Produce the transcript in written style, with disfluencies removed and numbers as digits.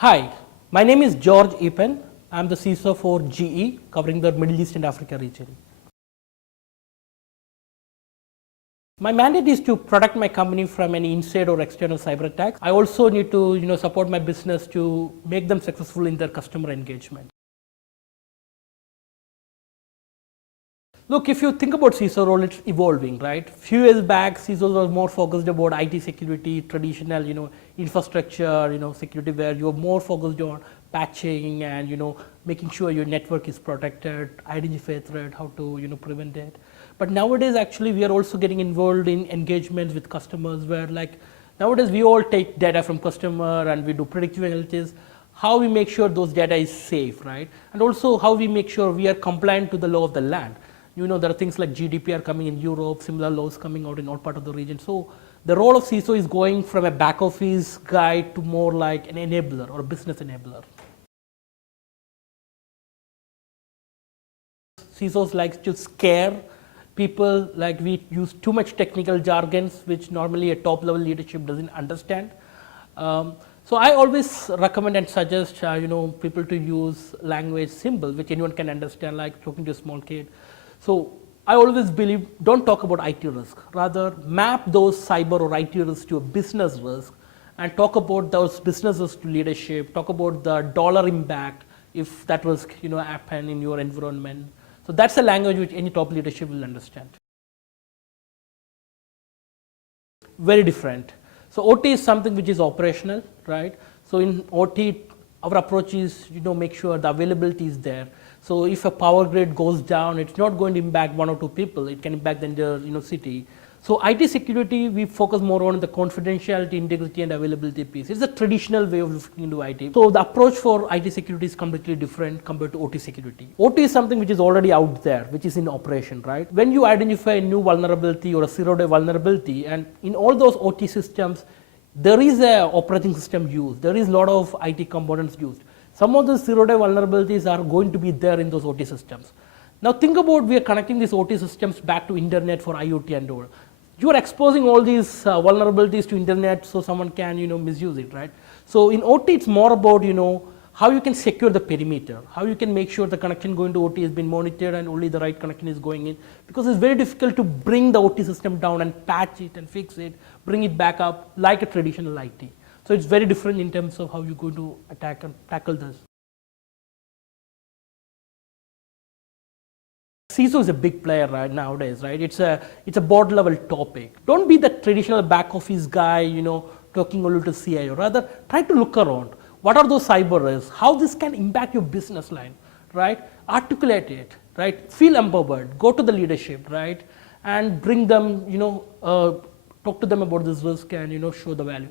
Hi, my name is George Eapen. I'm the CISO for GE, covering the Middle East and Africa region. My mandate is to protect my company from any inside or external cyber attacks. I also need to support my business to make them successful in their customer engagement. Look, if you think about CISO role, it's evolving, right? Few years back, CISOs were more focused about IT security, traditional, infrastructure, security, where you're more focused on patching and, making sure your network is protected, identify threat, how to, prevent it. But nowadays, actually, we are also getting involved in engagements with customers where, like, nowadays we all take data from customer and we do predictive analytics. How we make sure those data is safe, right? And also how we make sure we are compliant to the law of the land. There are things like GDPR coming in Europe, similar laws coming out in all part of the region. So the role of CISO is going from a back office guy to more like an enabler or a business enabler. CISOs like to scare people, like we use too much technical jargons, which normally a top level leadership doesn't understand. So I always recommend and suggest, people to use language symbol, which anyone can understand, like talking to a small kid. So I always believe, don't talk about IT risk, rather map those cyber or IT risks to a business risk and talk about those businesses to leadership, talk about the dollar impact if that risk happen in your environment. So that's a language which any top leadership will understand. Very different. So OT is something which is operational, right? So in OT, our approach is, make sure the availability is there. So if a power grid goes down, it's not going to impact one or two people. It can impact the entire, city. So IT security, we focus more on the confidentiality, integrity, and availability piece. It's a traditional way of looking into IT. So the approach for IT security is completely different compared to OT security. OT is something which is already out there, which is in operation, right? When you identify a new vulnerability or a zero-day vulnerability, and in all those OT systems, there is a operating system used. There is a lot of IT components used. Some of the zero-day vulnerabilities are going to be there in those OT systems. Now think about, we are connecting these OT systems back to internet for IoT and all. You are exposing all these vulnerabilities to internet so someone can misuse it, right? So in OT it's more about how you can secure the perimeter, how you can make sure the connection going to OT has been monitored and only the right connection is going in, because it's very difficult to bring the OT system down and patch it and fix it, bring it back up like a traditional IT. So it's very different in terms of how you're going to attack and tackle this. CISO is a big player right nowadays, right? It's a board level topic. Don't be the traditional back office guy, talking only to CIO. Rather, try to look around. What are those cyber risks? How this can impact your business line, right? Articulate it, right? Feel empowered. Go to the leadership, right? And bring them, talk to them about this risk and show the value.